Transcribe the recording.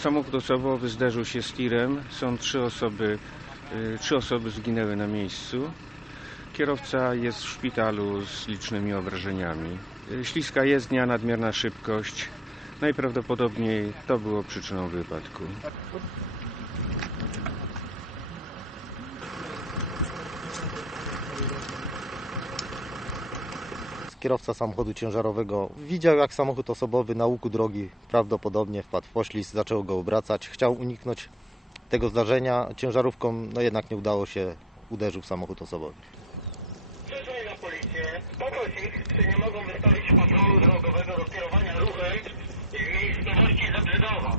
Samochód osobowy zderzył się z tirem. Są trzy osoby, y, trzy osoby zginęły na miejscu. Kierowca jest w szpitalu z licznymi obrażeniami. Y, Śliska jezdnia, nadmierna szybkość. Najprawdopodobniej to było przyczyną wypadku. Kierowca samochodu ciężarowego widział, jak samochód osobowy na łuku drogi prawdopodobnie wpadł w poślizg, zaczął go obracać. Chciał uniknąć tego zdarzenia. Ciężarówką no jednak nie udało się, uderzył w samochód osobowy. Przyszli na policję, poprosić, czy nie mogą wystawić patrolu drogowego do kierowania ruchem w miejscowości Zabrzydowa.